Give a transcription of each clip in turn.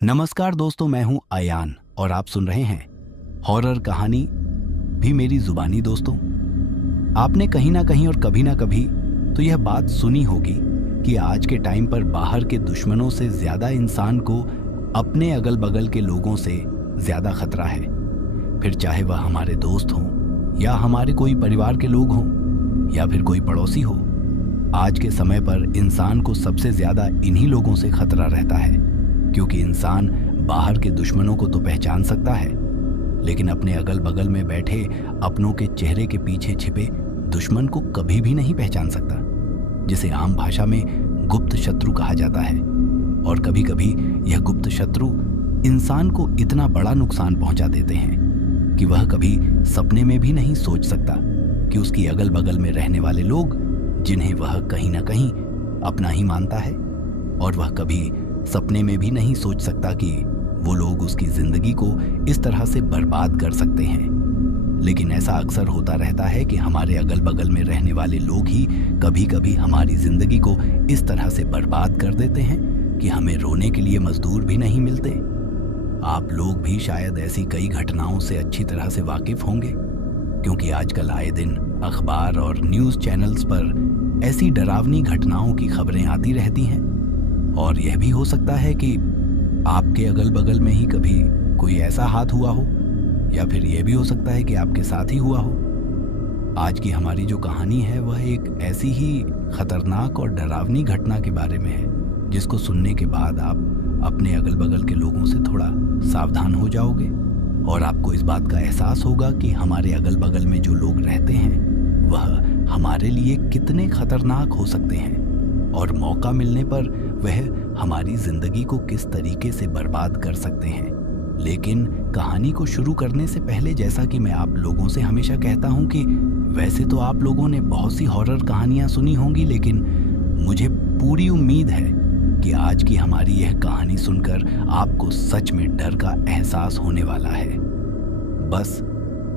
नमस्कार दोस्तों, मैं हूं अयान और आप सुन रहे हैं हॉरर कहानी भी मेरी जुबानी। दोस्तों, आपने कहीं ना कहीं और कभी ना कभी तो यह बात सुनी होगी कि आज के टाइम पर बाहर के दुश्मनों से ज्यादा इंसान को अपने अगल बगल के लोगों से ज्यादा खतरा है। फिर चाहे वह हमारे दोस्त हों या हमारे कोई परिवार के लोग हों या फिर कोई पड़ोसी हो, आज के समय पर इंसान को सबसे ज्यादा इन्हीं लोगों से खतरा रहता है। क्योंकि इंसान बाहर के दुश्मनों को तो पहचान सकता है, लेकिन अपने अगल बगल में बैठे अपनों के चेहरे के पीछे छिपे दुश्मन को कभी भी नहीं पहचान सकता, जिसे आम भाषा में गुप्त शत्रु कहा जाता है। और कभी कभी यह गुप्त शत्रु इंसान को इतना बड़ा नुकसान पहुंचा देते हैं कि वह कभी सपने में भी नहीं सोच सकता कि उसकी अगल बगल में रहने वाले लोग, जिन्हें वह कहीं ना कहीं अपना ही मानता है, और वह कभी सपने में भी नहीं सोच सकता कि वो लोग उसकी जिंदगी को इस तरह से बर्बाद कर सकते हैं। लेकिन ऐसा अक्सर होता रहता है कि हमारे अगल बगल में रहने वाले लोग ही कभी कभी हमारी जिंदगी को इस तरह से बर्बाद कर देते हैं कि हमें रोने के लिए मजदूर भी नहीं मिलते। आप लोग भी शायद ऐसी कई घटनाओं से अच्छी तरह से वाकिफ होंगे, क्योंकि आजकल आए दिन अखबार और न्यूज़ चैनल्स पर ऐसी डरावनी घटनाओं की खबरें आती रहती हैं। और यह भी हो सकता है कि आपके अगल बगल में ही कभी कोई ऐसा हाथ हुआ हो, या फिर यह भी हो सकता है कि आपके साथ ही हुआ हो। आज की हमारी जो कहानी है वह एक ऐसी ही खतरनाक और डरावनी घटना के बारे में है, जिसको सुनने के बाद आप अपने अगल बगल के लोगों से थोड़ा सावधान हो जाओगे और आपको इस बात का एहसास होगा कि हमारे अगल बगल में जो लोग रहते हैं वह हमारे लिए कितने खतरनाक हो सकते हैं, और मौका मिलने पर वह हमारी जिंदगी को किस तरीके से बर्बाद कर सकते हैं। लेकिन कहानी को शुरू करने से पहले, जैसा कि मैं आप लोगों से हमेशा कहता हूं कि वैसे तो आप लोगों ने बहुत सी हॉरर कहानियां सुनी होंगी, लेकिन मुझे पूरी उम्मीद है कि आज की हमारी यह कहानी सुनकर आपको सच में डर का एहसास होने वाला है। बस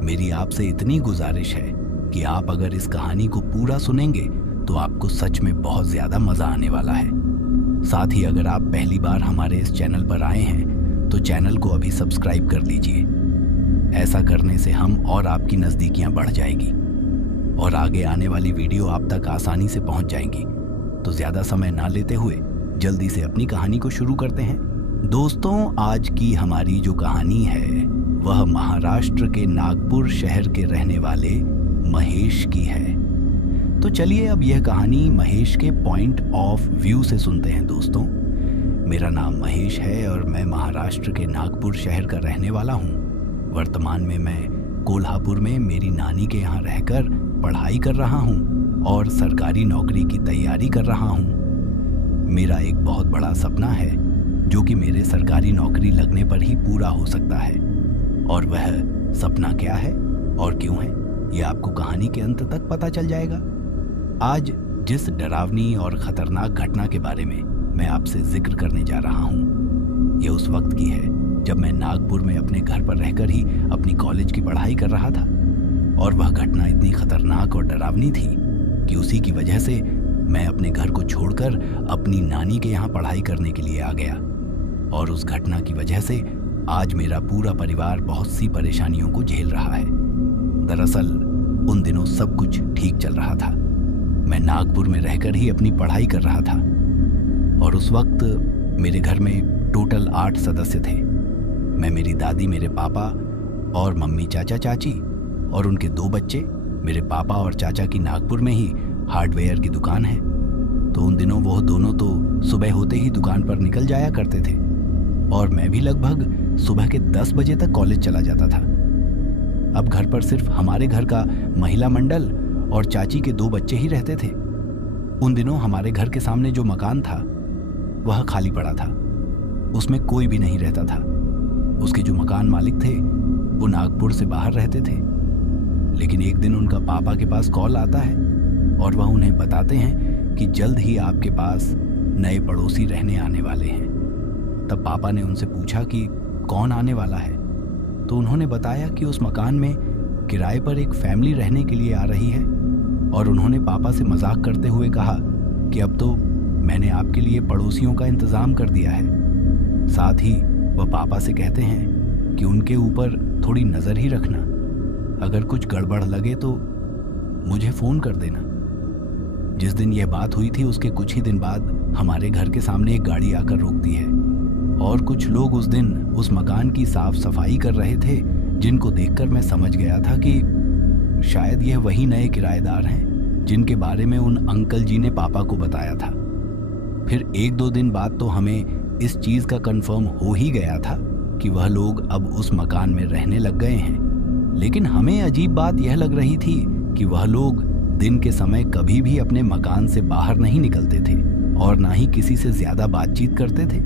मेरी आपसे इतनी गुजारिश है कि आप अगर इस कहानी को पूरा सुनेंगे तो आपको सच में बहुत ज्यादा मजा आने वाला है। साथ ही अगर आप पहली बार हमारे इस चैनल पर आए हैं तो चैनल को अभी सब्सक्राइब कर लीजिए। ऐसा करने से हम और आपकी नजदीकियां बढ़ जाएगी और आगे आने वाली वीडियो आप तक आसानी से पहुंच जाएंगी। तो ज्यादा समय ना लेते हुए जल्दी से अपनी कहानी को शुरू करते हैं। दोस्तों, आज की हमारी जो कहानी है वह महाराष्ट्र के नागपुर शहर के रहने वाले महेश की है। तो चलिए अब यह कहानी महेश के पॉइंट ऑफ व्यू से सुनते हैं। दोस्तों, मेरा नाम महेश है और मैं महाराष्ट्र के नागपुर शहर का रहने वाला हूँ। वर्तमान में मैं कोल्हापुर में मेरी नानी के यहाँ रहकर पढ़ाई कर रहा हूँ और सरकारी नौकरी की तैयारी कर रहा हूँ। मेरा एक बहुत बड़ा सपना है जो कि मेरे सरकारी नौकरी लगने पर ही पूरा हो सकता है, और वह सपना क्या है और क्यों है यह आपको कहानी के अंत तक पता चल जाएगा। आज जिस डरावनी और खतरनाक घटना के बारे में मैं आपसे जिक्र करने जा रहा हूँ, यह उस वक्त की है जब मैं नागपुर में अपने घर पर रहकर ही अपनी कॉलेज की पढ़ाई कर रहा था। और वह घटना इतनी खतरनाक और डरावनी थी कि उसी की वजह से मैं अपने घर को छोड़कर अपनी नानी के यहाँ पढ़ाई करने के लिए आ गया। और उस घटना की वजह से आज मेरा पूरा परिवार बहुत सी परेशानियों को झेल रहा है। दरअसल उन दिनों सब कुछ ठीक चल रहा था। मैं नागपुर में रहकर ही अपनी पढ़ाई कर रहा था और उस वक्त मेरे घर में टोटल 8 सदस्य थे। मैं, मेरी दादी, मेरे पापा और मम्मी, चाचा चाची और उनके 2 बच्चे। मेरे पापा और चाचा की नागपुर में ही हार्डवेयर की दुकान है, तो उन दिनों वो दोनों तो सुबह होते ही दुकान पर निकल जाया करते थे और मैं भी लगभग सुबह के 10 बजे तक कॉलेज चला जाता था। अब घर पर सिर्फ हमारे घर का महिला मंडल और चाची के 2 बच्चे ही रहते थे। उन दिनों हमारे घर के सामने जो मकान था वह खाली पड़ा था, उसमें कोई भी नहीं रहता था। उसके जो मकान मालिक थे वो नागपुर से बाहर रहते थे। लेकिन एक दिन उनका पापा के पास कॉल आता है और वह उन्हें बताते हैं कि जल्द ही आपके पास नए पड़ोसी रहने आने वाले हैं। तब पापा ने उनसे पूछा कि कौन आने वाला है, तो उन्होंने बताया कि उस मकान में किराए पर एक फैमिली रहने के लिए आ रही है। और उन्होंने पापा से मजाक करते हुए कहा कि अब तो मैंने आपके लिए पड़ोसियों का इंतजाम कर दिया है। साथ ही वह पापा से कहते हैं कि उनके ऊपर थोड़ी नज़र ही रखना, अगर कुछ गड़बड़ लगे तो मुझे फ़ोन कर देना। जिस दिन यह बात हुई थी उसके कुछ ही दिन बाद हमारे घर के सामने एक गाड़ी आकर रोकती है और कुछ लोग उस दिन उस मकान की साफ सफाई कर रहे थे, जिनको देखकर मैं समझ गया था कि शायद यह वही नए किराएदार हैं जिनके बारे में उन अंकल जी ने पापा को बताया था। फिर 1-2 दिन बाद तो हमें इस चीज़ का कंफर्म हो ही गया था कि वह लोग अब उस मकान में रहने लग गए हैं। लेकिन हमें अजीब बात यह लग रही थी कि वह लोग दिन के समय कभी भी अपने मकान से बाहर नहीं निकलते थे और ना ही किसी से ज़्यादा बातचीत करते थे।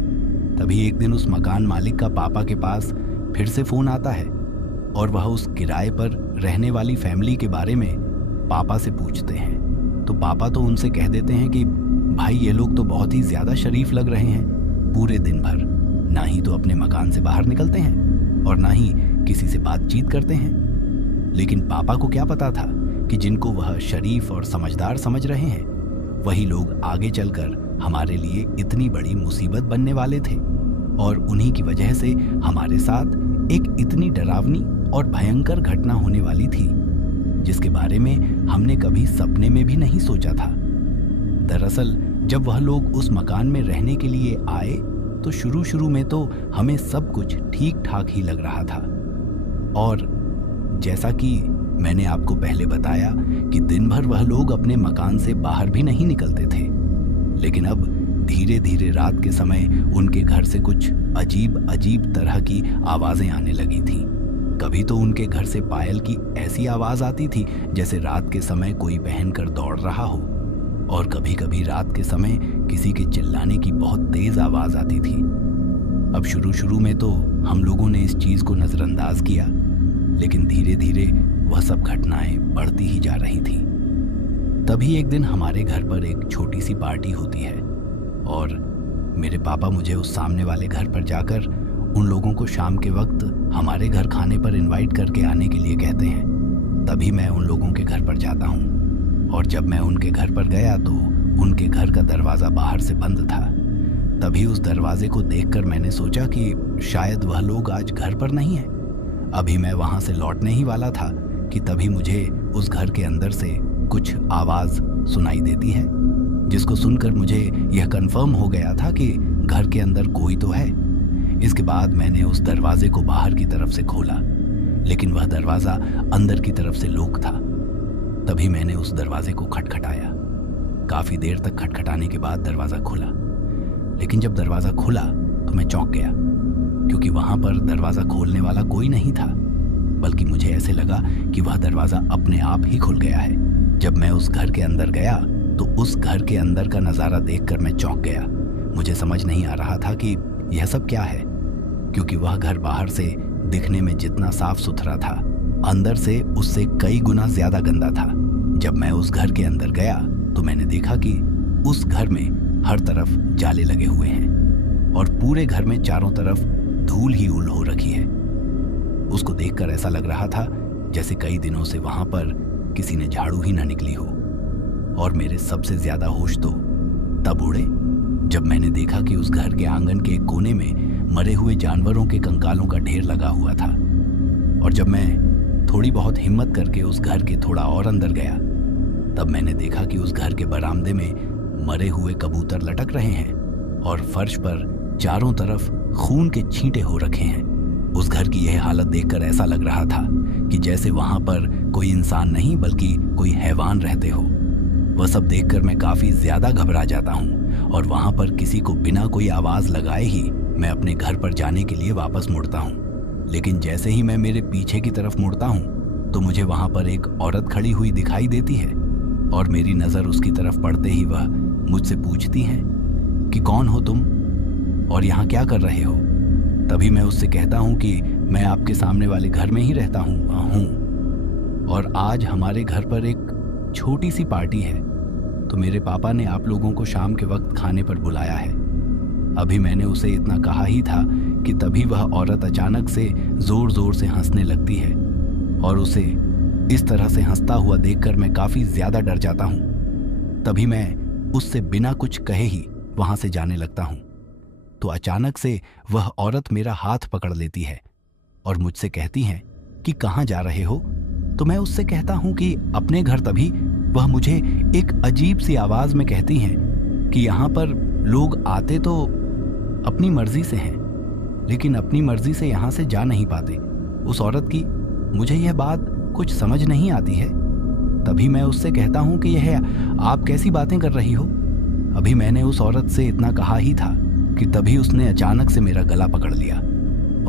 तभी एक दिन उस मकान मालिक का पापा के पास फिर से फ़ोन आता है और वह उस किराए पर रहने वाली फैमिली के बारे में पापा से पूछते हैं। तो पापा तो उनसे कह देते हैं कि भाई ये लोग तो बहुत ही ज़्यादा शरीफ लग रहे हैं, पूरे दिन भर ना ही तो अपने मकान से बाहर निकलते हैं और ना ही किसी से बातचीत करते हैं। लेकिन पापा को क्या पता था कि जिनको वह शरीफ और समझदार समझ रहे हैं वही लोग आगे चलकर हमारे लिए इतनी बड़ी मुसीबत बनने वाले थे और उन्हीं की वजह से हमारे साथ एक इतनी डरावनी और भयंकर घटना होने वाली थी जिसके बारे में हमने कभी सपने में भी नहीं सोचा था। दरअसल जब वह लोग उस मकान में रहने के लिए आए तो शुरू में तो हमें सब कुछ ठीक ठाक ही लग रहा था और जैसा कि मैंने आपको पहले बताया कि दिन भर वह लोग अपने मकान से बाहर भी नहीं निकलते थे। लेकिन अब धीरे धीरे रात के समय उनके घर से कुछ अजीब अजीब तरह की आवाज़ें आने लगी थी। कभी तो उनके घर से पायल की ऐसी आवाज़ आती थी जैसे रात के समय कोई पहनकर दौड़ रहा हो और कभी कभी रात के समय किसी के चिल्लाने की बहुत तेज़ आवाज़ आती थी। अब शुरू में तो हम लोगों ने इस चीज़ को नज़रअंदाज किया, लेकिन धीरे धीरे वह सब घटनाएं बढ़ती ही जा रही थी। तभी एक दिन हमारे घर पर एक छोटी सी पार्टी होती है और मेरे पापा मुझे उस सामने वाले घर पर जाकर उन लोगों को शाम के वक्त हमारे घर खाने पर इनवाइट करके आने के लिए कहते हैं। तभी मैं उन लोगों के घर पर जाता हूँ और जब मैं उनके घर पर गया तो उनके घर का दरवाज़ा बाहर से बंद था। तभी उस दरवाजे को देखकर मैंने सोचा कि शायद वह लोग आज घर पर नहीं हैं। अभी मैं वहाँ से लौटने ही वाला था कि तभी मुझे उस घर के अंदर से कुछ आवाज़ सुनाई देती है, जिसको सुनकर मुझे यह कंफर्म हो गया था कि घर के अंदर कोई तो है। इसके बाद मैंने उस दरवाजे को बाहर की तरफ से खोला, लेकिन वह दरवाज़ा अंदर की तरफ से लॉक था। तभी मैंने उस दरवाजे को खटखटाया। काफ़ी देर तक खटखटाने के बाद दरवाज़ा खुला, लेकिन जब दरवाज़ा खुला तो मैं चौंक गया, क्योंकि वहाँ पर दरवाज़ा खोलने वाला कोई नहीं था, बल्कि मुझे ऐसे लगा कि वह दरवाज़ा अपने आप ही खुल गया है। जब मैं उस घर के अंदर गया तो उस घर के अंदर का नज़ारा देखकर मैं चौंक गया। मुझे समझ नहीं आ रहा था कि यह सब क्या है, क्योंकि वह घर बाहर से दिखने में जितना साफ सुथरा था, अंदर से उससे कई गुना ज़्यादा गंदा था। जब मैं उस घर के अंदर गया तो मैंने देखा कि उस घर में हर तरफ जाले लगे हुए हैं और पूरे घर में चारों तरफ धूल ही धूल हो रखी है। उसको देखकर ऐसा लग रहा था जैसे कई दिनों से वहां पर किसी ने झाड़ू ही ना निकली हो। और मेरे सबसे ज्यादा होश तो तब उड़े जब मैंने देखा कि उस घर के आंगन के एक कोने में मरे हुए जानवरों के कंकालों का ढेर लगा हुआ था। और जब मैं थोड़ी बहुत हिम्मत करके उस घर के थोड़ा और अंदर गया, तब मैंने देखा कि उस घर के बरामदे में मरे हुए कबूतर लटक रहे हैं और फर्श पर चारों तरफ खून के छींटे हो रखे हैं। उस घर की यह हालत देखकर ऐसा लग रहा था कि जैसे वहां पर कोई इंसान नहीं बल्कि कोई हैवान रहते हो। वह सब देखकर मैं काफी ज्यादा घबरा जाता हूँ और वहां पर किसी को बिना कोई आवाज लगाए ही मैं अपने घर पर जाने के लिए वापस मुड़ता हूँ। लेकिन जैसे ही मैं मेरे पीछे की तरफ मुड़ता हूँ तो मुझे वहां पर एक औरत खड़ी हुई दिखाई देती है और मेरी नजर उसकी तरफ पड़ते ही वह मुझसे पूछती है कि कौन हो तुम और यहाँ क्या कर रहे हो। तभी मैं उससे कहता हूँ कि मैं आपके सामने वाले घर में ही रहता हूँ और आज हमारे घर पर एक छोटी सी पार्टी है, तो मेरे पापा ने आप लोगों को शाम के वक्त खाने पर बुलाया है। अभी मैंने उसे इतना कहा ही था कि तभी वह औरत अचानक से जोर जोर से हंसने लगती है और उसे इस तरह से हंसता हुआ देखकर मैं काफी ज्यादा डर जाता हूँ। तभी मैं उससे बिना कुछ कहे ही वहां से जाने लगता हूँ। तो अचानक से वह औरत मेरा हाथ पकड़ लेती है और मुझसे कहती है कि कहाँ जा रहे हो। तो मैं उससे कहता हूँ कि अपने घर। तभी वह मुझे एक अजीब सी आवाज़ में कहती हैं कि यहाँ पर लोग आते तो अपनी मर्जी से हैं, लेकिन अपनी मर्जी से यहाँ से जा नहीं पाते। उस औरत की मुझे यह बात कुछ समझ नहीं आती है। तभी मैं उससे कहता हूँ कि यह आप कैसी बातें कर रही हो। अभी मैंने उस औरत से इतना कहा ही था कि तभी उसने अचानक से मेरा गला पकड़ लिया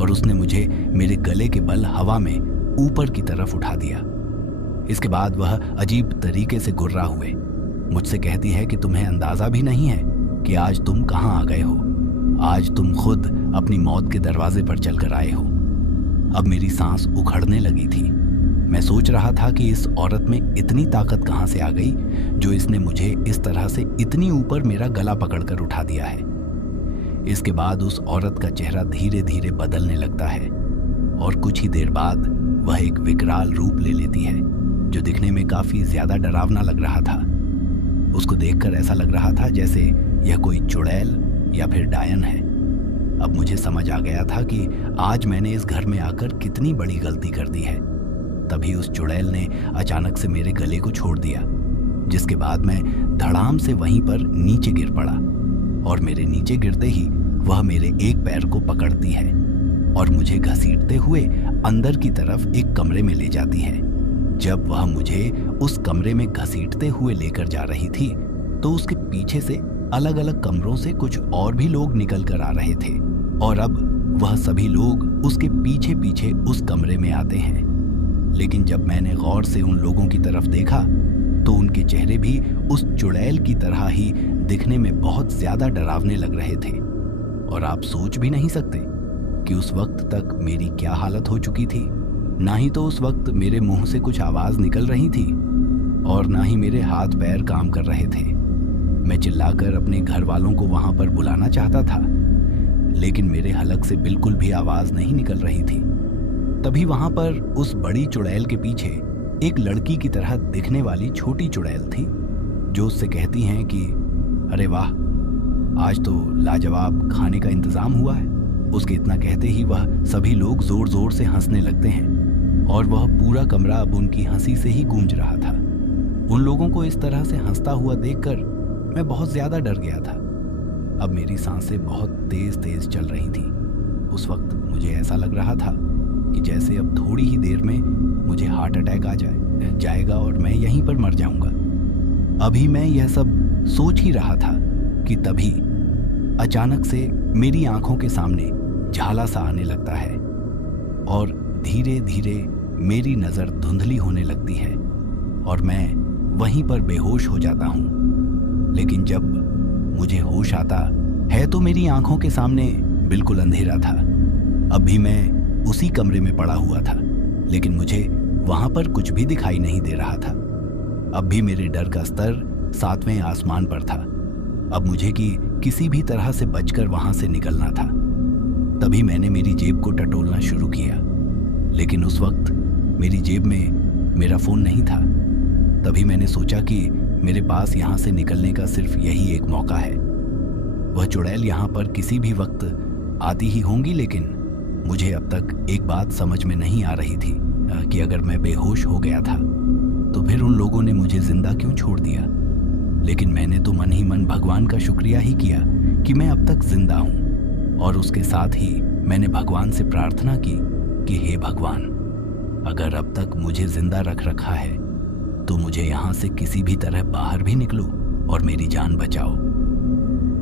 और उसने मुझे मेरे गले के बल हवा में ऊपर की तरफ उठा दिया। इसके बाद वह अजीब तरीके से गुर्रा हुए मुझसे कहती है कि तुम्हें अंदाजा भी नहीं है कि आज तुम कहाँ आ गए हो। आज तुम खुद अपनी मौत के दरवाजे पर चलकर आए हो। अब मेरी सांस उखड़ने लगी थी। मैं सोच रहा था कि इस औरत में इतनी ताकत कहाँ से आ गई जो इसने मुझे इस तरह से इतनी ऊपर मेरा गला पकड़कर उठा दिया है। इसके बाद उस औरत का चेहरा धीरे धीरे बदलने लगता है और कुछ ही देर बाद वह एक विकराल रूप ले लेती है जो दिखने में काफी ज्यादा डरावना लग रहा था। उसको देखकर ऐसा लग रहा था जैसे यह कोई चुड़ैल या फिर डायन है। अब मुझे समझ आ गया था कि आज मैंने इस घर में आकर कितनी बड़ी गलती कर दी है। तभी उस चुड़ैल ने अचानक से मेरे गले को छोड़ दिया, जिसके बाद मैं धड़ाम से वहीं पर नीचे गिर पड़ा और मेरे नीचे गिरते ही वह मेरे एक पैर को पकड़ती है और मुझे घसीटते हुए अंदर की तरफ एक कमरे में ले जाती है। जब वह मुझे उस कमरे में घसीटते हुए लेकर जा रही थी तो उसके पीछे से अलग अलग कमरों से कुछ और भी लोग निकल कर आ रहे थे और अब वह सभी लोग उसके पीछे पीछे उस कमरे में आते हैं। लेकिन जब मैंने गौर से उन लोगों की तरफ देखा तो उनके चेहरे भी उस चुड़ैल की तरह ही दिखने में बहुत ज्यादा डरावने लग रहे थे। और आप सोच भी नहीं सकते कि उस वक्त तक मेरी क्या हालत हो चुकी थी। ना ही तो उस वक्त मेरे मुंह से कुछ आवाज निकल रही थी और ना ही मेरे हाथ पैर काम कर रहे थे। मैं चिल्लाकर अपने घर वालों को वहां पर बुलाना चाहता था, लेकिन मेरे हलक से बिल्कुल भी आवाज नहीं निकल रही थी। तभी वहां पर उस बड़ी चुड़ैल के पीछे एक लड़की की तरह दिखने वाली छोटी चुड़ैल थी जो उससे कहती हैं कि अरे वाह, आज तो लाजवाब खाने का इंतजाम हुआ है। उसके इतना कहते ही वह सभी लोग जोर जोर से हंसने लगते हैं और वह पूरा कमरा अब उनकी हंसी से ही गूंज रहा था। उन लोगों को इस तरह से हंसता हुआ देखकर मैं बहुत ज्यादा डर गया था। अब मेरी सांसें बहुत तेज तेज चल रही थी। उस वक्त मुझे ऐसा लग रहा था कि जैसे अब थोड़ी ही देर में मुझे हार्ट अटैक आ जाएगा और मैं यहीं पर मर जाऊंगा। अभी मैं यह सब सोच ही रहा था कि तभी अचानक से मेरी आंखों के सामने झाला सा आने लगता है और धीरे धीरे मेरी नजर धुंधली होने लगती है और मैं वहीं पर बेहोश हो जाता हूं। लेकिन जब मुझे होश आता है तो मेरी आंखों के सामने बिल्कुल अंधेरा था। अब भी मैं उसी कमरे में पड़ा हुआ था, लेकिन मुझे वहां पर कुछ भी दिखाई नहीं दे रहा था। अब भी मेरे डर का स्तर 7वें आसमान पर था। अब मुझे किसी भी तरह से बचकर वहां से निकलना था। तभी मैंने मेरी जेब को टटोलना शुरू किया, लेकिन उस वक्त मेरी जेब में मेरा फोन नहीं था। तभी मैंने सोचा कि मेरे पास यहां से निकलने का सिर्फ यही एक मौका है। वह चुड़ैल यहां पर किसी भी वक्त आती ही होंगी, लेकिन मुझे अब तक एक बात समझ में नहीं आ रही थी कि अगर मैं बेहोश हो गया था तो फिर उन लोगों ने मुझे जिंदा क्यों छोड़ दिया। लेकिन मैंने तो मन ही मन भगवान का शुक्रिया ही किया कि मैं अब तक जिंदा हूं और उसके साथ ही मैंने भगवान से प्रार्थना की कि हे भगवान, अगर अब तक मुझे जिंदा रख रखा है तो मुझे यहां से किसी भी तरह बाहर भी निकलो और मेरी जान बचाओ।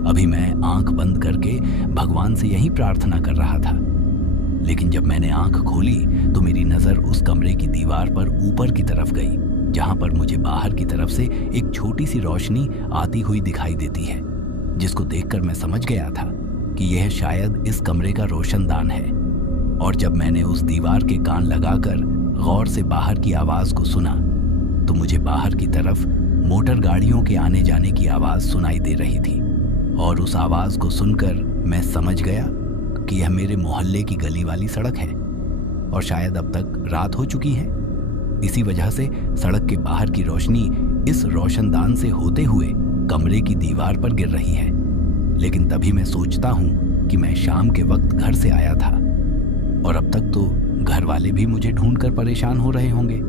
अभी मैं आंख बंद करके भगवान से यही प्रार्थना कर रहा था, लेकिन जब मैंने आंख खोली तो मेरी नजर उस कमरे की दीवार पर ऊपर की तरफ गई, जहां पर मुझे बाहर की तरफ से एक छोटी सी रोशनी आती हुई दिखाई देती है, जिसको देखकर मैं समझ गया था कि यह शायद इस कमरे का रोशनदान है। और जब मैंने उस दीवार के कान लगाकर गौर से बाहर की आवाज को सुना तो मुझे बाहर की तरफ मोटर गाड़ियों के आने जाने की आवाज सुनाई दे रही थी और उस आवाज को सुनकर मैं समझ गया कि यह मेरे मोहल्ले की गली वाली सड़क है और शायद अब तक रात हो चुकी है। इसी वजह से सड़क के बाहर की रोशनी इस रोशनदान से होते हुए कमरे की दीवार पर गिर रही है। लेकिन तभी मैं सोचता हूँ कि मैं शाम के वक्त घर से आया था और अब तक तो घर वाले भी मुझे ढूंढकर परेशान हो रहे होंगे।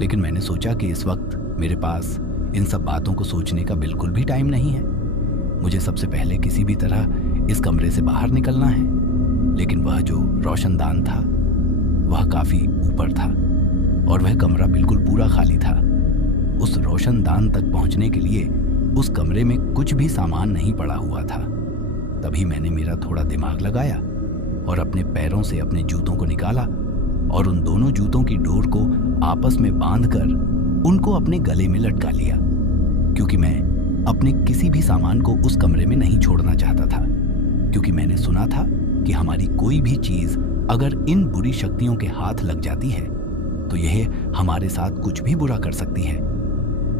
लेकिन मैंने सोचा कि इस वक्त मेरे पास इन सब बातों को सोचने का बिल्कुल भी टाइम नहीं है। मुझे सबसे पहले किसी भी तरह इस कमरे से बाहर निकलना है। लेकिन वह जो रोशनदान था वह काफी ऊपर था और वह कमरा बिल्कुल पूरा खाली था। उस रोशनदान तक पहुंचने के लिए उस कमरे में कुछ भी सामान नहीं पड़ा हुआ था। तभी मैंने मेरा थोड़ा दिमाग लगाया और अपने पैरों से अपने जूतों को निकाला और उन दोनों जूतों की डोर को आपस में बांधकर उनको अपने गले में लटका लिया, क्योंकि मैं अपने किसी भी सामान को उस कमरे में नहीं छोड़ना चाहता था। क्योंकि मैंने सुना था कि हमारी कोई भी चीज अगर इन बुरी शक्तियों के हाथ लग जाती है तो यह हमारे साथ कुछ भी बुरा कर सकती है।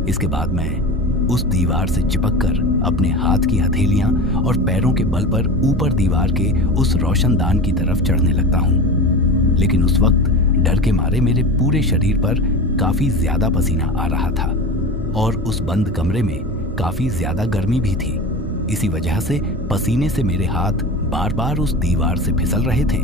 इसके बाद मैं उस दीवार से चिपककर अपने हाथ की हथेलियां और पैरों के बल पर ऊपर दीवार के उस रोशनदान की तरफ चढ़ने लगता हूं। लेकिन उस वक्त डर के मारे मेरे पूरे शरीर पर काफी ज्यादा पसीना आ रहा था और उस बंद कमरे में काफी ज्यादा गर्मी भी थी। इसी वजह से पसीने से मेरे हाथ बार बार उस दीवार से फिसल रहे थे,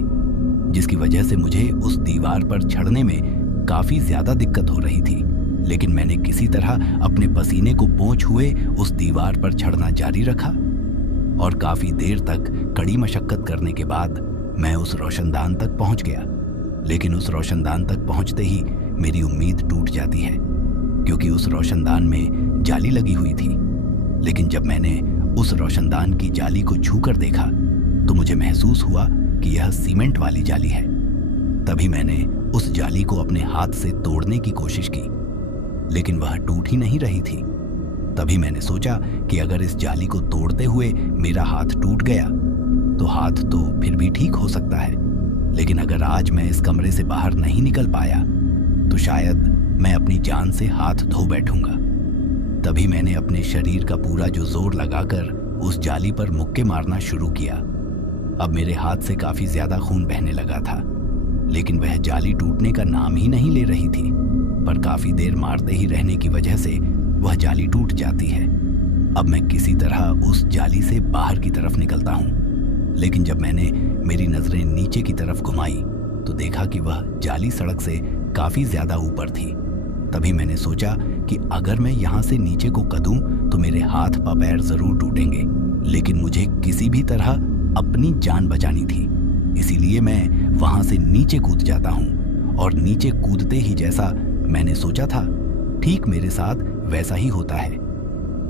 जिसकी वजह से मुझे उस दीवार पर चढ़ने में काफी ज्यादा दिक्कत हो रही थी। लेकिन मैंने किसी तरह अपने पसीने को पोंछ हुए उस दीवार पर चढ़ना जारी रखा और काफी देर तक कड़ी मशक्कत करने के बाद मैं उस रोशनदान तक पहुंच गया। लेकिन उस रोशनदान तक पहुंचते ही मेरी उम्मीद टूट जाती है, क्योंकि उस रोशनदान में जाली लगी हुई थी। लेकिन जब मैंने उस रोशनदान की जाली को छूकर देखा तो मुझे महसूस हुआ कि यह सीमेंट वाली जाली है। तभी मैंने उस जाली को अपने हाथ से तोड़ने की कोशिश की, लेकिन वह टूट ही नहीं रही थी। तभी मैंने सोचा कि अगर इस जाली को तोड़ते हुए मेरा हाथ टूट गया तो हाथ तो फिर भी ठीक हो सकता है, लेकिन अगर आज मैं इस कमरे से बाहर नहीं निकल पाया तो शायद मैं अपनी जान से हाथ धो बैठूंगा। तभी मैंने अपने शरीर का पूरा जो जोर लगाकर उस जाली पर मुक्के मारना शुरू किया। अब मेरे हाथ से काफी ज्यादा खून बहने लगा था, लेकिन वह जाली टूटने का नाम ही नहीं ले रही थी। पर काफी देर मारते ही रहने की वजह से वह जाली टूट जाती है। अब मैं किसी तरह उस जाली से बाहर की तरफ निकलता हूँ, लेकिन जब मैंने मेरी नजरें नीचे की तरफ घुमाई तो देखा कि वह जाली सड़क से काफी ज्यादा ऊपर थी। तभी मैंने सोचा कि अगर मैं यहाँ से नीचे को कूदूं तो मेरे हाथ पैर जरूर टूटेंगे, लेकिन मुझे किसी भी तरह अपनी जान बचानी थी। इसीलिए मैं वहां से नीचे कूद जाता हूँ और नीचे कूदते ही जैसा मैंने सोचा था ठीक मेरे साथ वैसा ही होता है।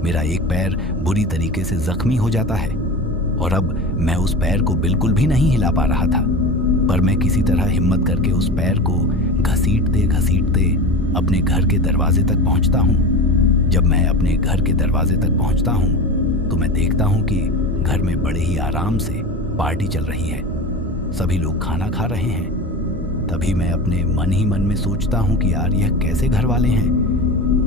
मेरा एक पैर बुरी तरीके से जख्मी हो जाता है और अब मैं उस पैर को बिल्कुल भी नहीं हिला पा रहा था। पर मैं किसी तरह हिम्मत करके उस पैर को घसीटते घसीटते अपने घर के दरवाजे तक पहुंचता हूं। जब मैं अपने घर के दरवाजे तक पहुंचता हूं तो मैं देखता हूं कि घर में बड़े ही आराम से पार्टी चल रही है, सभी लोग खाना खा रहे हैं। तभी मैं अपने मन ही मन में सोचता हूं कि यार यह कैसे घर वाले हैं,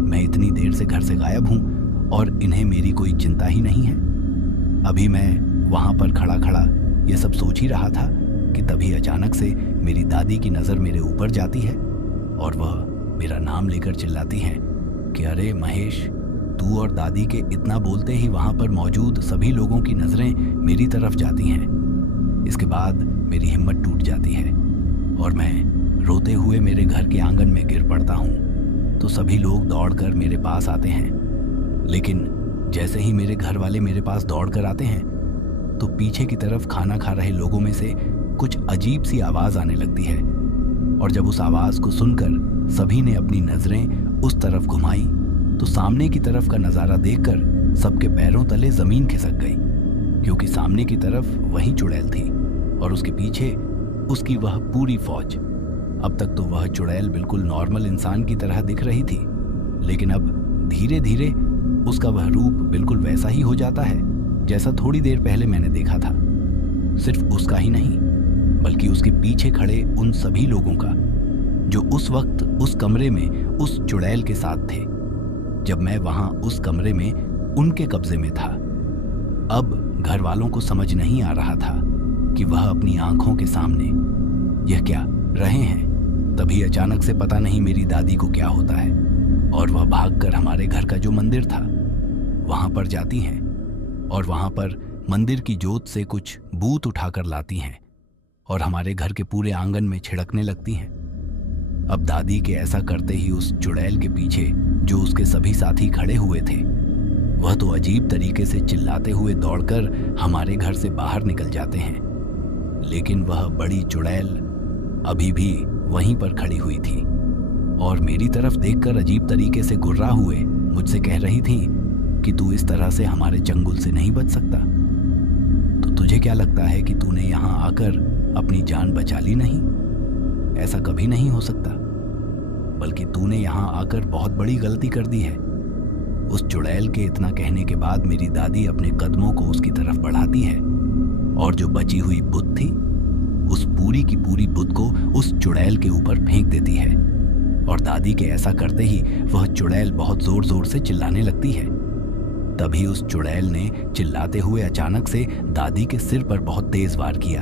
मैं इतनी देर से घर से गायब हूं और इन्हें मेरी कोई चिंता ही नहीं है। अभी मैं वहां पर खड़ा खड़ा यह सब सोच ही रहा था कि तभी अचानक से मेरी दादी की नज़र मेरे ऊपर जाती है और वह मेरा नाम लेकर चिल्लाती हैं कि अरे महेश, तू और दादी के इतना बोलते ही वहां पर मौजूद सभी लोगों की नजरें मेरी तरफ जाती हैं। इसके बाद मेरी हिम्मत टूट जाती है और मैं रोते हुए मेरे घर के आंगन में गिर पड़ता हूँ। तो सभी लोग दौड़कर मेरे पास आते हैं, लेकिन जैसे ही मेरे घर वाले मेरे पास दौड़कर आते हैं तो पीछे की तरफ खाना खा रहे लोगों में से कुछ अजीब सी आवाज आने लगती है और जब उस आवाज को सुनकर सभी ने अपनी नजरें उस तरफ घुमाई तो सामने की तरफ का नजारा देखकर सबके पैरों तले जमीन खिसक गई, क्योंकि सामने की तरफ वही चुड़ैल थी और उसके पीछे उसकी वह पूरी फौज। अब तक तो वह चुड़ैल बिल्कुल नॉर्मल इंसान की तरह दिख रही थी, लेकिन अब धीरे धीरे उसका वह रूप बिल्कुल वैसा ही हो जाता है जैसा थोड़ी देर पहले मैंने देखा था। सिर्फ उसका ही नहीं बल्कि उसके पीछे खड़े उन सभी लोगों का जो उस वक्त उस कमरे में उस चुड़ैल के साथ थे, जब मैं वहां उस कमरे में उनके कब्जे में था। अब घर वालों को समझ नहीं आ रहा था कि वह अपनी आंखों के सामने यह क्या रहे हैं। तभी अचानक से पता नहीं मेरी दादी को क्या होता है और वह भागकर हमारे घर का जो मंदिर था वहां पर जाती हैं और वहां पर मंदिर की जोत से कुछ बूत उठाकर लाती हैं और हमारे घर के पूरे आंगन में छिड़कने लगती हैं। अब दादी के ऐसा करते ही उस चुड़ैल के पीछे जो उसके सभी साथी खड़े हुए थे, वह तो अजीब तरीके से चिल्लाते हुए दौड़कर हमारे घर से बाहर निकल जाते हैं। लेकिन वह बड़ी चुड़ैल अभी भी वहीं पर खड़ी हुई थी और मेरी तरफ देखकर अजीब तरीके से गुर्रा हुए मुझसे कह रही थी कि तू इस तरह से हमारे चंगुल से नहीं बच सकता। तो तुझे क्या लगता है कि तूने यहाँ आकर अपनी जान बचा ली नहीं? ऐसा कभी नहीं हो सकता, बल्कि तूने यहाँ आकर बहुत बड़ी गलती कर दी है। उस चुड़ैल के इतना कहने के बाद मेरी दादी अपने कदमों को उसकी तरफ बढ़ाती है और जो बची हुई बुत थी उस पूरी की पूरी बुत को उस चुड़ैल के ऊपर फेंक देती है। और दादी के ऐसा करते ही वह चुड़ैल बहुत जोर जोर से चिल्लाने लगती है। तभी उस चुड़ैल ने चिल्लाते हुए अचानक से दादी के सिर पर बहुत तेज वार किया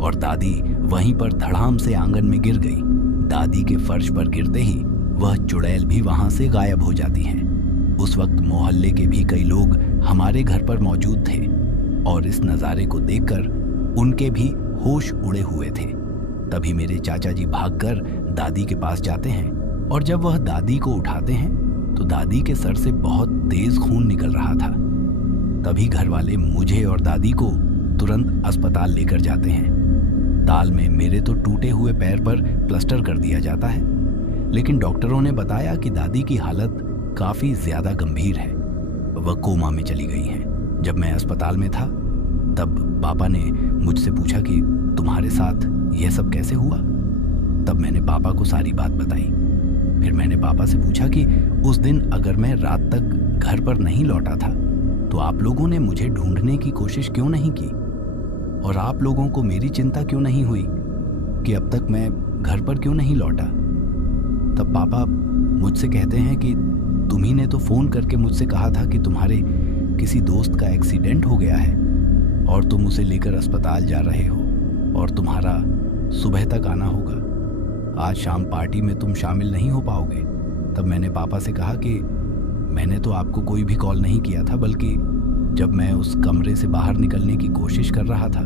और दादी वहीं पर धड़ाम से आंगन में गिर गई। दादी के फर्श पर गिरते ही वह चुड़ैल भी वहां से गायब हो जाती है। उस वक्त मोहल्ले के भी कई लोग हमारे घर पर मौजूद थे और इस नज़ारे को देखकर उनके भी होश उड़े हुए थे। तभी मेरे चाचा जी भागकर दादी के पास जाते हैं और जब वह दादी को उठाते हैं तो दादी के सर से बहुत तेज खून निकल रहा था। तभी घर वाले मुझे और दादी को तुरंत अस्पताल लेकर जाते हैं। ताल में मेरे तो टूटे हुए पैर पर प्लास्टर कर दिया जाता है, लेकिन डॉक्टरों ने बताया कि दादी की हालत काफी ज्यादा गंभीर है, वह कोमा में चली गई है। जब मैं अस्पताल में था तब पापा ने मुझसे पूछा कि तुम्हारे साथ यह सब कैसे हुआ। तब मैंने पापा को सारी बात बताई। फिर मैंने पापा से पूछा कि उस दिन अगर मैं रात तक घर पर नहीं लौटा था तो आप लोगों ने मुझे ढूंढने की कोशिश क्यों नहीं की और आप लोगों को मेरी चिंता क्यों नहीं हुई कि अब तक मैं घर पर क्यों नहीं लौटा। तब पापा मुझसे कहते हैं कि तुम्ही ने तो फोन करके मुझसे कहा था कि तुम्हारे किसी दोस्त का एक्सीडेंट हो गया है और तुम उसे लेकर अस्पताल जा रहे हो और तुम्हारा सुबह तक आना होगा। आज शाम पार्टी में तुम शामिल नहीं हो पाओगे। तब मैंने पापा से कहा कि मैंने तो आपको कोई भी कॉल नहीं किया था, बल्कि जब मैं उस कमरे से बाहर निकलने की कोशिश कर रहा था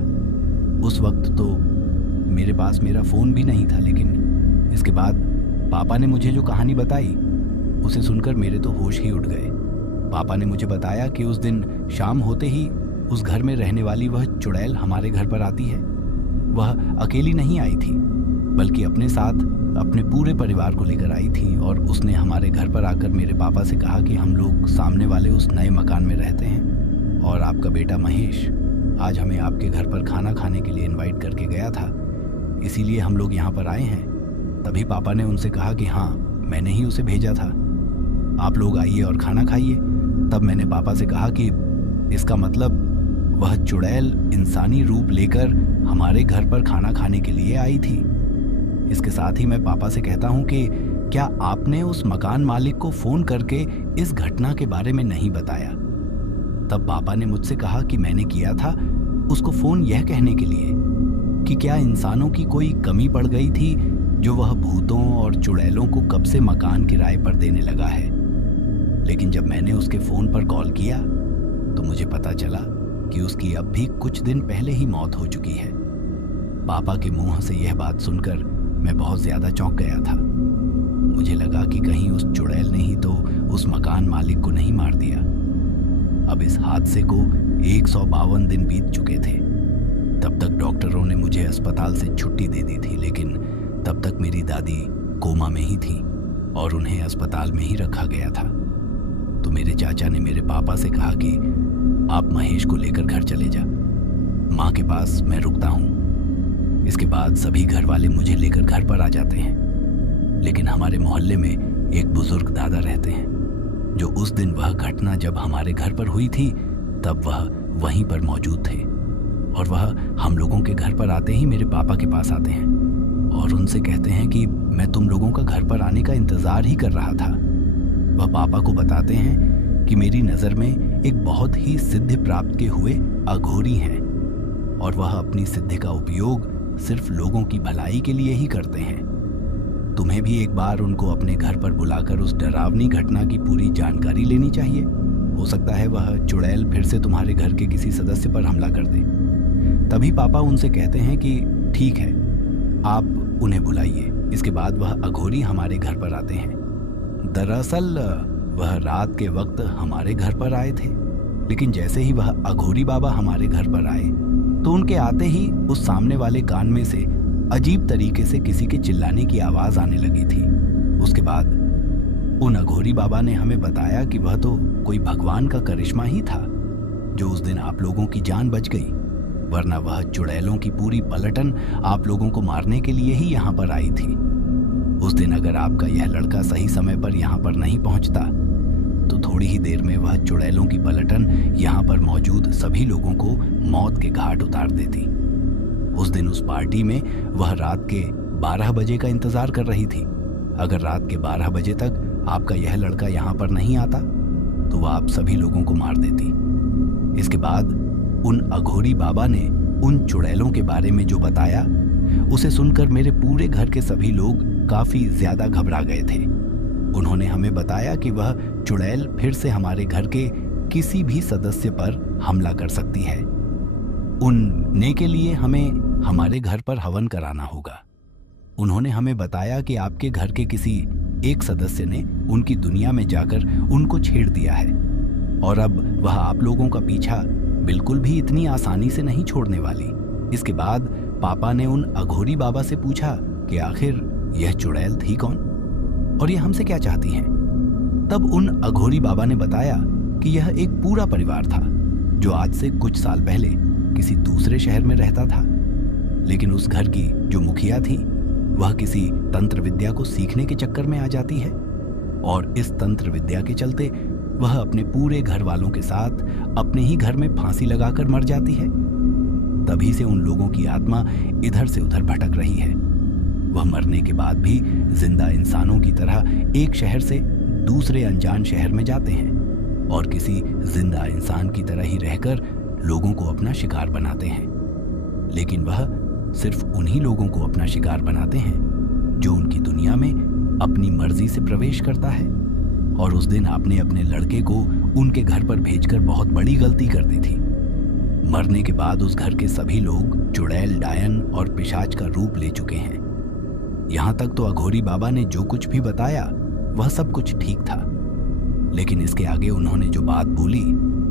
उस वक्त तो मेरे पास मेरा फ़ोन भी नहीं था। लेकिन इसके बाद पापा ने मुझे जो कहानी बताई उसे सुनकर मेरे तो होश ही उड़ गए। पापा ने मुझे बताया कि उस दिन शाम होते ही उस घर में रहने वाली वह चुड़ैल हमारे घर पर आती है। वह अकेली नहीं आई थी, बल्कि अपने साथ अपने पूरे परिवार को लेकर आई थी और उसने हमारे घर पर आकर मेरे पापा से कहा कि हम लोग सामने वाले उस नए मकान में रहते हैं और आपका बेटा महेश आज हमें आपके घर पर खाना खाने के लिए इनवाइट करके गया था, इसीलिए हम लोग यहाँ पर आए हैं। तभी पापा ने उनसे कहा कि हाँ, मैंने ही उसे भेजा था, आप लोग आइए और खाना खाइए। तब मैंने पापा से कहा कि इसका मतलब वह चुड़ैल इंसानी रूप लेकर हमारे घर पर खाना खाने के लिए आई थी। इसके साथ ही मैं पापा से कहता हूँ कि क्या आपने उस मकान मालिक को फोन करके इस घटना के बारे में नहीं बताया? तब पापा ने मुझसे कहा कि मैंने किया था उसको फोन यह कहने के लिए कि क्या इंसानों की कोई कमी पड़ गई थी जो वह भूतों और चुड़ैलों को कब से मकान किराए पर देने लगा है। लेकिन जब मैंने उसके फोन पर कॉल किया तो मुझे पता चला कि उसकी अब भी कुछ दिन पहले ही मौत हो चुकी है। पापा के मुंह से यह बात सुनकर मैं बहुत ज्यादा चौंक गया था। मुझे लगा कि कहीं उस चुड़ैल ने ही तो उस मकान मालिक को नहीं मार दिया। अब इस हादसे को 152 दिन बीत चुके थे। तब तक डॉक्टरों ने मुझे अस्पताल से छुट्टी दे दी थी, लेकिन तब तक मेरी दादी कोमा में ही थी और उन्हें अस्पताल में ही रखा गया था। तो मेरे चाचा ने मेरे पापा से कहा कि आप महेश को लेकर घर चले जा, माँ के पास मैं रुकता हूँ। इसके बाद सभी घर वाले मुझे लेकर घर पर आ जाते हैं। लेकिन हमारे मोहल्ले में एक बुजुर्ग दादा रहते हैं जो उस दिन वह घटना जब हमारे घर पर हुई थी तब वह वहीं पर मौजूद थे और वह हम लोगों के घर पर आते ही मेरे पापा के पास आते हैं और उनसे कहते हैं कि मैं तुम लोगों का घर पर आने का इंतजार ही कर रहा था। वह पापा को बताते हैं कि मेरी नज़र में एक बहुत ही सिद्धि प्राप्त के हुए अघोरी हैं और वह अपनी सिद्धि का उपयोग सिर्फ लोगों की भलाई के लिए ही करते हैं। तुम्हें भी एक बार उनको अपने घर पर बुलाकर उस डरावनी घटना की पूरी जानकारी लेनी चाहिए। हो सकता है वह चुड़ैल फिर से तुम्हारे घर के किसी सदस्य पर हमला कर दे। तभी पापा उनसे कहते हैं कि ठीक है, आप उन्हें बुलाइए। इसके बाद वह अघोरी हमारे घर पर आते हैं। दरअसल वह रात के वक्त हमारे घर पर आए थे, लेकिन जैसे ही वह अघोरी बाबा हमारे घर पर आए तो उनके आते ही उस सामने वाले कान में से अजीब तरीके से किसी के चिल्लाने की आवाज आने लगी थी। उसके बाद उन अघोरी बाबा ने हमें बताया कि वह तो कोई भगवान का करिश्मा ही था जो उस दिन आप लोगों की जान बच गई, वरना वह चुड़ैलों की पूरी पलटन आप लोगों को मारने के लिए ही यहाँ पर आई थी। उस दिन अगर आपका यह लड़का सही समय पर यहाँ पर नहीं पहुँचता तो थोड़ी ही देर में वह चुड़ैलों की पलटन यहाँ पर मौजूद सभी लोगों को मौत के घाट उतार देती। उस दिन उस पार्टी में वह रात के 12 बजे का इंतजार कर रही थी। अगर रात के 12 बजे तक आपका यह लड़का यहाँ पर नहीं आता तो वह आप सभी लोगों को मार देती। इसके बाद उन अघोरी बाबा ने उन चुड़ैलों के बारे में जो बताया उसे सुनकर मेरे पूरे घर के सभी लोग काफी ज्यादा घबरा गए थे। उन्होंने हमें बताया कि वह चुड़ैल फिर से हमारे घर के किसी भी सदस्य पर हमला कर सकती है। उनने के लिए हमें हमारे घर पर हवन कराना होगा। उन्होंने हमें बताया कि आपके घर के किसी एक सदस्य ने उनकी दुनिया में जाकर उनको छेड़ दिया है और अब वह आप लोगों का पीछा बिल्कुल भी इतनी आसानी से नहीं छोड़ने वाली। इसके बाद पापा ने उन अघोरी बाबा से पूछा कि आखिर यह चुड़ैल थी कौन और यह हमसे क्या चाहती हैं। तब उन अघोरी बाबा ने बताया कि यह एक पूरा परिवार था जो आज से कुछ साल पहले किसी दूसरे शहर में रहता था, लेकिन उस घर की जो मुखिया थी वह किसी तंत्र विद्या को सीखने के चक्कर में आ जाती है और इस तंत्र विद्या के चलते वह अपने पूरे घर वालों के साथ अपने ही घर में फांसी लगाकर मर जाती है। तभी से उन लोगों की आत्मा इधर से उधर भटक रही है। वह मरने के बाद भी जिंदा इंसानों की तरह एक शहर से दूसरे अनजान शहर में जाते हैं और किसी जिंदा इंसान की तरह ही रहकर लोगों को अपना शिकार बनाते हैं। लेकिन वह सिर्फ उन्हीं लोगों को अपना शिकार बनाते हैं जो उनकी दुनिया में अपनी मर्जी से प्रवेश करता है। और उस दिन आपने अपने लड़के को उनके घर पर भेजकर बहुत बड़ी गलती कर दी थी। मरने के बाद उस घर के सभी लोग चुड़ैल, डायन और पिशाच का रूप ले चुके हैं। यहाँ तक तो अघोरी बाबा ने जो कुछ भी बताया वह सब कुछ ठीक था, लेकिन इसके आगे उन्होंने जो बात बोली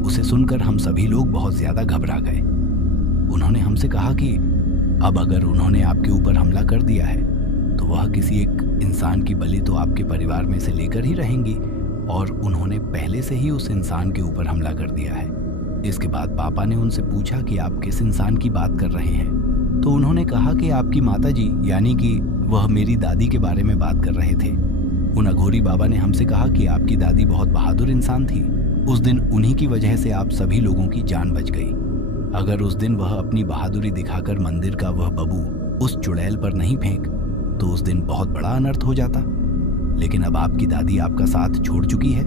उसे सुनकर हम सभी लोग बहुत ज्यादा घबरा गए। उन्होंने हमसे कहा कि अब अगर उन्होंने आपके ऊपर हमला कर दिया है तो वह किसी एक इंसान की बलि तो आपके परिवार में से लेकर ही रहेंगी और उन्होंने पहले से ही उस इंसान के ऊपर हमला कर दिया है। इसके बाद पापा ने उनसे पूछा कि आप किस इंसान की बात कर रहे हैं, तो उन्होंने कहा कि आपकी माताजी यानी कि वह मेरी दादी के बारे में बात कर रहे थे। उन अघोरी बाबा ने हमसे कहा कि आपकी दादी बहुत बहादुर इंसान थी। उस दिन उन्हीं की वजह से आप सभी लोगों की जान बच गई। अगर उस दिन वह अपनी बहादुरी दिखाकर मंदिर का वह बबू उस चुड़ैल पर नहीं फेंक तो उस दिन बहुत बड़ा अनर्थ हो जाता। लेकिन अब आपकी दादी आपका साथ छोड़ चुकी है।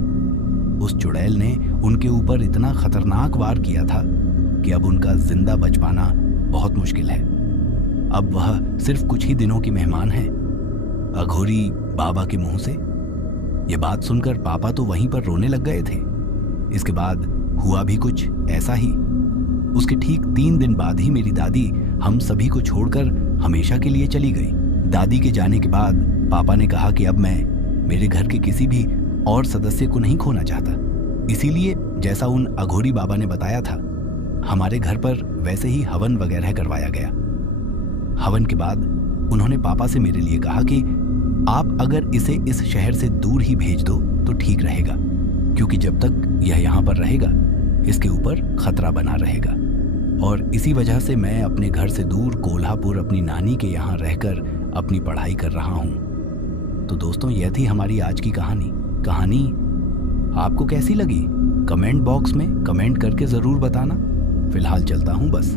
उस चुड़ैल ने उनके ऊपर इतना खतरनाक वार किया था कि अब उनका जिंदा बच पाना बहुत मुश्किल है। अब वह सिर्फ कुछ ही दिनों की मेहमान है। अघोरी बाबा के मुंह से यह बात सुनकर पापा तो वहीं पर रोने लग गए थे। इसके बाद हुआ भी कुछ ऐसा ही। उसके ठीक 3 दिन बाद ही मेरी दादी हम सभी को छोड़कर हमेशा के लिए चली गई। दादी के जाने के बाद पापा ने कहा कि अब मैं मेरे घर के किसी भी और सदस्य को नहीं खोना चाहता। इसीलिए जैसा उन अघोरी बाबा ने बताया था हमारे घर पर वैसे ही हवन वगैरह करवाया गया। हवन के बाद उन्होंने पापा से मेरे लिए कहा कि आप अगर इसे इस शहर से दूर ही भेज दो तो ठीक रहेगा, क्योंकि जब तक यह यहाँ पर रहेगा इसके ऊपर खतरा बना रहेगा। और इसी वजह से मैं अपने घर से दूर कोल्हापुर अपनी नानी के यहाँ रहकर अपनी पढ़ाई कर रहा हूँ। तो दोस्तों यह थी हमारी आज की कहानी आपको कैसी लगी कमेंट बॉक्स में कमेंट करके ज़रूर बताना। फिलहाल चलता हूँ बस।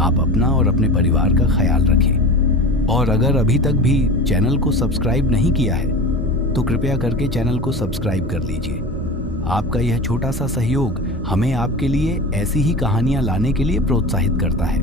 आप अपना और अपने परिवार का ख्याल रखें और अगर अभी तक भी चैनल को सब्सक्राइब नहीं किया है तो कृपया करके चैनल को सब्सक्राइब कर लीजिए। आपका यह छोटा सा सहयोग हमें आपके लिए ऐसी ही कहानियां लाने के लिए प्रोत्साहित करता है।